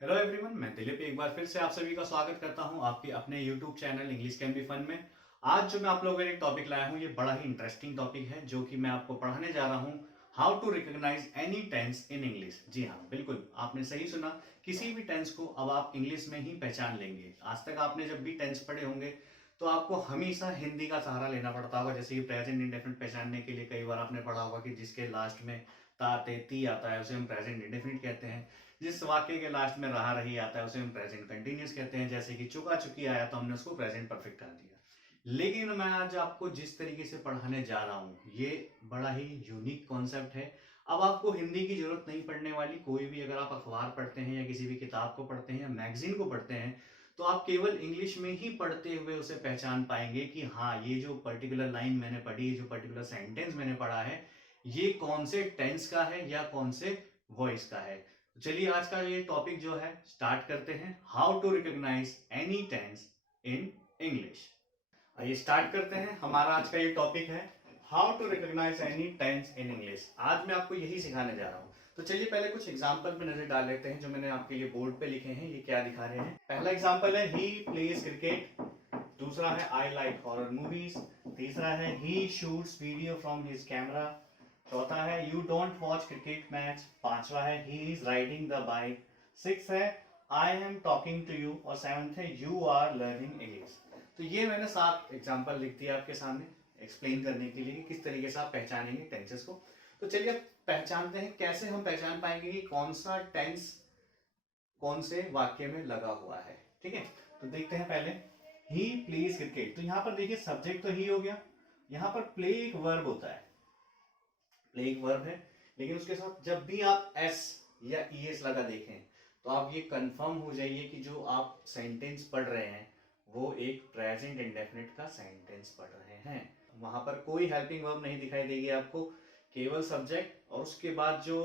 Hello everyone, मैं दिलीप एक बार फिर से आप सभी का स्वागत करता हूं आपके अपने YouTube channel English can be fun में। आज जो मैं आप लोगों के लिए एक टॉपिक लाया हूं, ये बड़ा ही इंटरेस्टिंग टॉपिक है जो कि मैं आपको पढ़ाने जा रहा हूं। How to recognise any tense in English. जी हाँ, बिल्कुल आपने सही सुना। किसी भी टेंस को अब आप इंग्लिश में ही पहचान लेंगे। आज तक आपने जब भी टेंस पढ़े होंगे तो आपको हमेशा हिंदी का सहारा लेना पड़ता होगा। जैसे कि प्रेजेंट इंडेफिनिट पहचानने के लिए कई बार आपने पढ़ा होगा कि जिसके लास्ट में ता ते ती आता है उसे हम प्रेजेंट इंडेफिनिट कहते हैं। जिस वाक्य के लास्ट में रहा रही आता है उसे हम प्रेजेंट कंटिन्यूस कहते हैं। जैसे कि चुका चुकी आया तो हमने उसको प्रेजेंट परफेक्ट कर दिया। लेकिन मैं आज आपको जिस तरीके से पढ़ाने जा रहा हूँ ये बड़ा ही यूनिक कॉन्सेप्ट है। अब आपको हिंदी की जरूरत नहीं पड़ने वाली। कोई भी अगर आप अखबार पढ़ते हैं या किसी भी किताब को पढ़ते हैं या मैगजीन को पढ़ते हैं तो आप केवल इंग्लिश में ही पढ़ते हुए उसे पहचान पाएंगे कि हाँ, ये जो पर्टिकुलर लाइन मैंने पढ़ी, जो पर्टिकुलर सेंटेंस मैंने पढ़ा है, ये कौन से टेंस का है या कौन से वॉइस का है। तो चलिए आज का ये टॉपिक जो है स्टार्ट करते हैं। How to recognise any tense in English. आइए स्टार्ट करते हैं। हमारा आज का ये टॉपिक है how to recognise any tense in English. आज मैं आपको यही सिखाने जा रहा हूँ। तो चलिए पहले कुछ एग्जाम्पल पे नजर डाल लेते हैं जो मैंने आपके लिए बोर्ड पे लिखे हैं। ये क्या दिखा रहे हैं? पहला एग्जाम्पल है ही प्लेज क्रिकेट। दूसरा है आई लाइक हॉरर मूवीज। तीसरा है he shoots video from his camera. चौथा है you don't watch cricket match. पांचवा है he is riding the bike. Six है I am talking to you. और सेवंथ है यू आर लर्निंग इंग्लिश। तो ये मैंने 7 एग्जाम्पल लिख दिया आपके सामने एक्सप्लेन करने के लिए कि किस तरीके से आप पहचानेंगे टेंसेस को। तो चलिए अब पहचानते हैं। कैसे हम पहचान पाएंगे कि कौन सा टेंस कौन से वाक्य में लगा हुआ है। ठीक है, तो देखते हैं पहले ही प्लेज क्रिकेट। तो यहां पर देखिए सब्जेक्ट तो ही हो गया। यहां पर प्ले एक वर्ब होता है। प्ले एक वर्ब है, लेकिन उसके साथ जब भी आप एस या ईएस लगा देखें तो आप ये कंफर्म हो जाइए कि जो आप सेंटेंस पढ़ रहे हैं वो एक प्रेजेंट इंडेफिनिट का सेंटेंस पढ़ रहे हैं। वहां पर कोई हेल्पिंग वर्ब नहीं दिखाई देगी आपको, केवल सब्जेक्ट और उसके बाद जो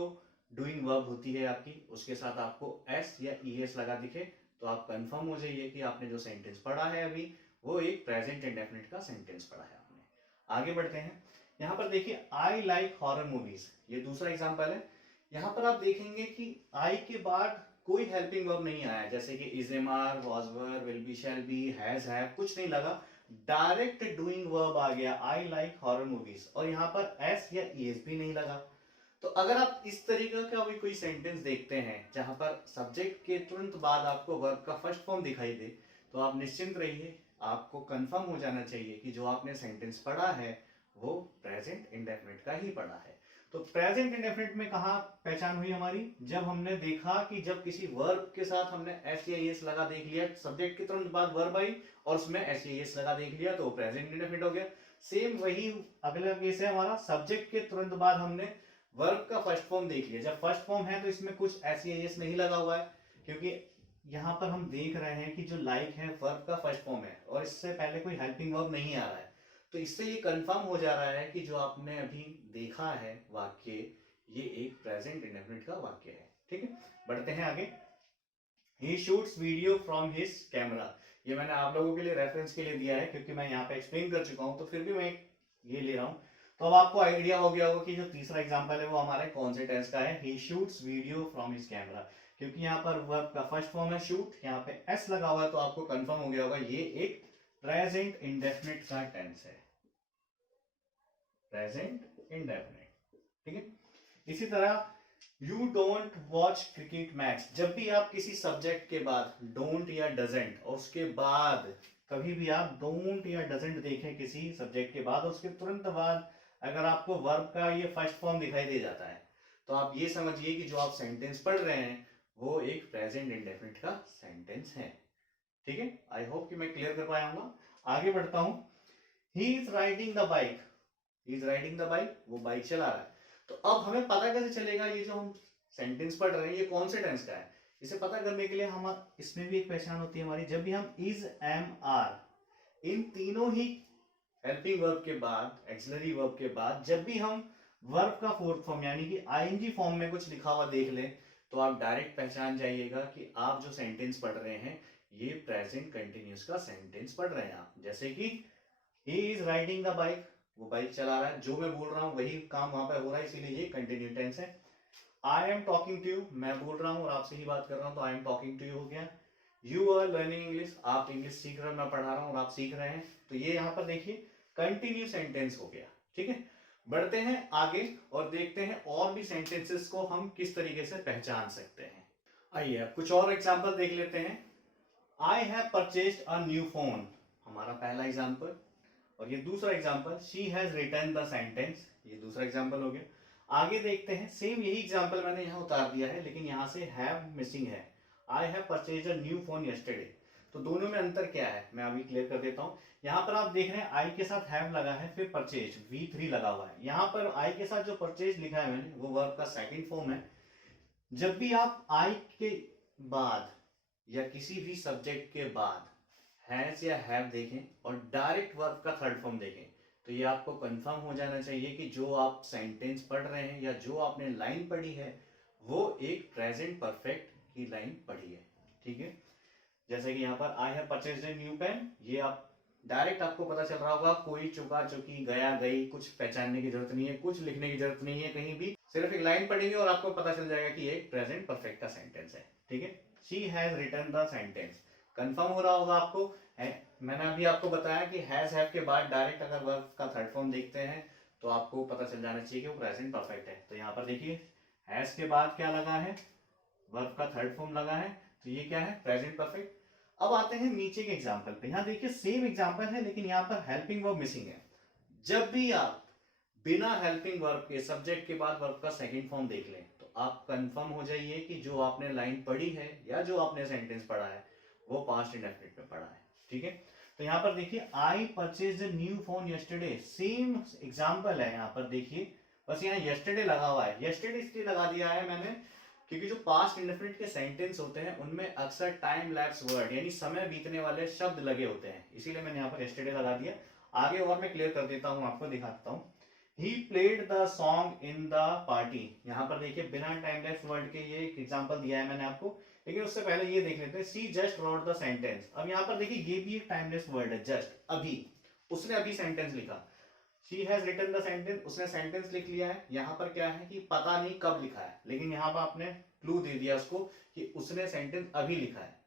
डूइंग वर्ब होती है आपकी, उसके साथ आपको एस या ईएस लगा दिखे तो आप कंफर्म हो जाइए कि आपने जो सेंटेंस पढ़ा है अभी वो एक प्रेजेंट इंडेफिनिट का सेंटेंस पढ़ा है आपने। आगे बढ़ते हैं। यहाँ पर देखिए आई लाइक हॉरर मूवीज, ये दूसरा एग्जाम्पल है। यहाँ पर आप देखेंगे कि आई के बाद कोई हेल्पिंग वर्ब नहीं आया, जैसे कि is am are, was were, will be, shall be, has have, कुछ नहीं लगा। डायरेक्ट डूइंग वर्ब आ गया आई लाइक हॉरर मूवीज, और यहाँ पर एस या ईएस भी नहीं लगा। तो अगर आप इस तरीके का भी कोई सेंटेंस देखते हैं जहां पर सब्जेक्ट के तुरंत बाद आपको वर्ब का फर्स्ट फॉर्म दिखाई दे तो आप निश्चिंत रहिए, आपको कंफर्म हो जाना चाहिए कि जो आपने सेंटेंस पढ़ा है वो प्रेजेंट इंडेफिनिट का ही पढ़ा है। तो प्रेजेंट इंडेफिनिट में कहा पहचान हुई हमारी? जब हमने देखा कि जब किसी वर्ब के साथ हमने एस या एस लगा देख लिया, सब्जेक्ट के तुरंत बाद वर्ब आई और उसमें एस या एस लगा देख लिया तो प्रेजेंट इंडेफिनिट हो गया। सेम वही अगला केस है हमारा, सब्जेक्ट के तुरंत बाद हमने वर्ब का फर्स्ट फॉर्म देख लिया। जब फर्स्ट फॉर्म है तो इसमें कुछ एस या एस नहीं लगा हुआ है, क्योंकि यहाँ पर हम देख रहे हैं कि जो लाइक है वर्ब का फर्स्ट फॉर्म है और इससे पहले कोई हेल्पिंग वर्ब नहीं आ रहा है। तो इससे ये कंफर्म हो जा रहा है कि जो आपने अभी देखा है वाक्य, ये एक प्रेजेंट इंडेफिनिट का वाक्य है। ठीक है, बढ़ते हैं आगे। ही shoots video from his camera, ये मैंने आप लोगों के लिए रेफरेंस के लिए दिया है क्योंकि मैं यहाँ पे एक्सप्लेन कर चुका हूँ, तो फिर भी मैं ये ले रहा हूँ। तो अब आपको आइडिया हो गया होगा कि जो तीसरा एग्जांपल है वो हमारे कौन से टेंस का है। He shoots video from his camera, क्योंकि यहाँ पर वर्ब का फर्स्ट फॉर्म है शूट, यहाँ पे एस लगा हुआ है तो आपको कंफर्म हो गया होगा ये एक प्रेजेंट इंडेफिनिट का टेंस है। Present indefinite. ठीक है, इसी तरह you don't watch cricket match, जब भी आप किसी सब्जेक्ट के बाद डोंट या डजेंट और उसके बाद कभी भी आप डोंट या डजेंट देखें किसी सब्जेक्ट के बाद और उसके तुरंत बाद अगर आपको वर्ब का ये फर्स्ट फॉर्म दिखाई दे जाता है तो आप ये समझिए कि जो आप सेंटेंस पढ़ रहे हैं वो एक प्रेजेंट इंडेफिनिट का सेंटेंस है। ठीक है, आई होप कि मैं क्लियर कर पाया हूँ। आगे बढ़ता हूं। ही is riding the bike, is riding the bike, वो बाइक चला रहा है। तो अब हमें पता कैसे चलेगा ये जो हम सेंटेंस पढ़ रहे हैं ये कौन से टेंस का है? इसे पता करने के लिए हम इसमें भी एक पहचान होती है हमारी। जब भी हम इज, एम, आर, इन तीनों ही हेल्पिंग वर्ब के बाद, एक्सिलरी वर्ब के बाद जब भी हम वर्ब का फोर्थ फॉर्म यानी कि आईएनजी फॉर्म में कुछ लिखा हुआ देख लें तो आप डायरेक्ट पहचान जाइएगा कि आप जो सेंटेंस पढ़ रहे हैं ये प्रेजेंट कंटिन्यूस का सेंटेंस पढ़ रहे हैं आप। जैसे कि ही इज राइडिंग द बाइक, वो बाइक चला रहा है, जो मैं बोल रहा हूं वही काम वहां पे हो रहा है, इसीलिए ये कंटिन्यू टेंस है। I am talking to you, मैं बोल रहा हूँ और आपसे ही बात कर रहा हूँ, तो I am talking to you हो गया। यू आर लर्निंग इंग्लिश, आप इंग्लिश सीख रहे हो, मैं पढ़ा रहा हूँ और आप सीख रहे हैं, तो ये यहाँ पर देखिए कंटिन्यू सेंटेंस हो गया। ठीक है, बढ़ते हैं आगे और देखते हैं और भी सेंटेंसेस को हम किस तरीके से पहचान सकते हैं। आइए अब कुछ और एग्जाम्पल देख लेते हैं। आई have purchased a new phone, हमारा पहला एग्जाम्पल। और ये दूसरा example, she has return the sentence, ये दूसरा एग्जाम्पल हो गया। आगे देखते हैं, सेम यही एग्जाम्पल मैंने यहाँ उतार दिया है, लेकिन यहाँ से हैव मिसिंग है। आई have purchased a new phone yesterday, तो दोनों में अंतर क्या है मैं अभी क्लियर कर देता हूँ। यहाँ पर आप देख रहे हैं आई के साथ हैव लगा है, फिर परचेज V3 लगा हुआ है। यहाँ पर आई के साथ जो परचेज लिखा है मैंने, वो वर्ब का सेकंड फॉर्म है। जब भी आप आई के बाद या किसी भी सब्जेक्ट के बाद हैज या हैव देखें और डायरेक्ट वर्ब का थर्ड फॉर्म देखें, तो ये आपको कंफर्म हो जाना चाहिए कि जो आप सेंटेंस पढ़ रहे हैं या जो आपने लाइन पढ़ी है वो एक प्रेजेंट परफेक्ट की लाइन पढ़ी है। ठीक है, जैसे कि यहाँ पर I have purchased a new pen, ये आप डायरेक्ट आपको पता चल रहा होगा, कोई चुका चुकी गया गई कुछ पहचानने की जरूरत नहीं है, कुछ लिखने की जरूरत नहीं है कहीं भी, सिर्फ एक लाइन पढ़ेंगे और आपको पता चल जाएगा कि ये एक प्रेजेंट परफेक्ट का सेंटेंस है। ठीक है, she has written the sentence, confirm हो रहा होगा आपको है। मैंने अभी आपको बताया कि हैज हैव के बाद डायरेक्ट अगर वर्ब का थर्ड फॉर्म देखते हैं तो आपको पता चल जाना चाहिए कि वो प्रेजेंट परफेक्ट है। तो यहाँ पर देखिए हैज के बाद क्या लगा है, वर्ब का थर्ड फॉर्म लगा है, तो ये क्या है, प्रेजेंट परफेक्ट। अब आते हैं नीचे के एग्जाम्पल पे, यहाँ देखिए सेम एग्जाम्पल है लेकिन यहाँ पर हेल्पिंग वर्ब मिसिंग है। जब भी आप बिना हेल्पिंग वर्ब के सब्जेक्ट के बाद वर्ब का सेकंड फॉर्म देख लें तो आप कंफर्म हो जाइए कि जो आपने लाइन पढ़ी है या जो आपने सेंटेंस पढ़ा है वो पास्ट इंडेफिनिट में पढ़ा है। ठीक है, तो यहाँ पर देखिए I purchase the new phone yesterday, same example है। यहाँ पर देखिए बस यहाँ यस्टरडे लगा हुआ है, यस्टरडे इसलिए लगा दिया है मैंने क्योंकि जो पास्ट इंडेफिनिट के सेंटेंस होते हैं उनमें अक्सर टाइम लैप्स वर्ड यानी समय बीतने वाले शब्द लगे होते हैं, इसीलिए मैंने यहाँ पर यस्टरडे लगा दिया। आगे और मैं क्लियर कर देता हूँ, आपको दिखाता हूँ। He played the song in the party, यहाँ पर देखिए बिना टाइम लैप्स वर्ड के ये एक एग्जांपल दिया है मैंने आपको, लेकिन उससे पहले ये देख लेते हैं। सी जस्ट रोट द सेंटेंस, अब यहाँ पर देखिए ये भी एक टाइमलेस वर्ड है, जस्ट अभी, उसने अभी सेंटेंस लिखा। She has written the sentence, उसने सेंटेंस लिख लिया है। यहाँ पर क्या है कि पता नहीं कब लिखा है, लेकिन यहाँ पर आपने क्लू दे दिया उसको कि उसने सेंटेंस अभी लिखा है।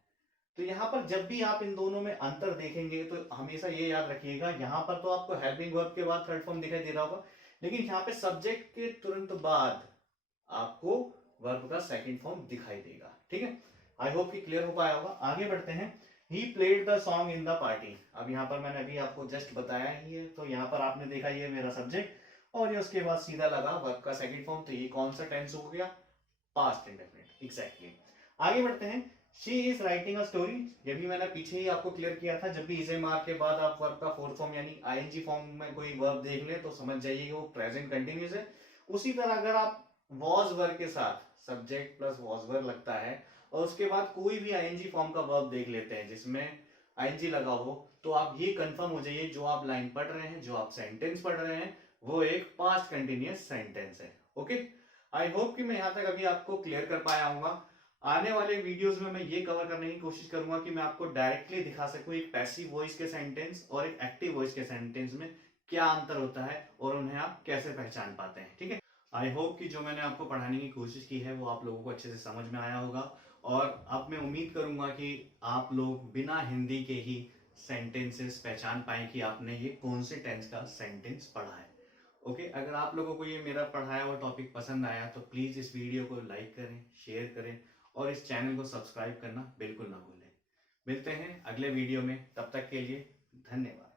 तो यहाँ पर जब भी आप इन दोनों में अंतर देखेंगे तो हमेशा ये याद रखिएगा, यहाँ पर तो आपको हेल्पिंग वर्ब के बाद थर्ड फॉर्म दिखाई दे रहा होगा, लेकिन यहाँ पे सब्जेक्ट के तुरंत बाद आपको वर्ब का सेकंड फॉर्म दिखाई देगा। ठीक है, आई होप कि क्लियर हो पाया होगा। आगे बढ़ते हैं। He played the song in the party, अब यहाँ पर मैंने अभी आपको जस्ट बताया ही है, तो यहाँ पर आपने देखा ये मेरा सब्जेक्ट और ये उसके बाद सीधा लगा वर्ब का सेकंड फॉर्म, तो ये कौन सा टेंस हो गया, पास्ट इंडेफिनिट, एग्जैक्टली। आगे बढ़ते हैं। She is writing a story, ये भी मैंने पीछे ही आपको क्लियर किया था, जब भी इज एम आर के बाद आप वर्ब का फोर्थ फॉर्म यानी आईएनजी फॉर्म में कोई वर्ब देख ले तो समझ जाइए वो प्रेजेंट कंटिन्यूस है। उसी तरह अगर आप वॉज वर्ब के साथ सब्जेक्ट प्लस वॉज वर्ब लगता है और उसके बाद कोई भी आईएनजी फॉर्म का वर्ब देख लेते हैं जिसमें आईएनजी लगा हो, तो आप ये कंफर्म हो जाइए जो आप लाइन पढ़ रहे हैं, जो आप सेंटेंस पढ़ रहे हैं, वो एक पास्ट कंटिन्यूअस सेंटेंस है। ओके, आई होप कि मैं यहाँ तक अभी आपको क्लियर कर पाया हूँ। आने वाले वीडियोस में मैं ये कवर करने की कोशिश करूंगा कि मैं आपको डायरेक्टली दिखा सकूं एक पैसिव वॉइस के सेंटेंस और एक एक्टिव वॉइस के सेंटेंस में क्या अंतर होता है और उन्हें आप कैसे पहचान पाते हैं। ठीक है, आई होप कि जो मैंने आपको पढ़ाने की कोशिश की है वो आप लोगों को अच्छे से समझ में आया होगा, और अब मैं उम्मीद करूंगा कि आप लोग बिना हिंदी के ही सेंटेंसेस पहचान पाए कि आपने ये कौन से टेंस का सेंटेंस पढ़ा है। ओके, अगर आप लोगों को ये मेरा पढ़ाया हुआ टॉपिक पसंद आया तो प्लीज इस वीडियो को लाइक करें, शेयर करें और इस चैनल को सब्सक्राइब करना बिल्कुल ना भूलें। मिलते हैं अगले वीडियो में, तब तक के लिए धन्यवाद।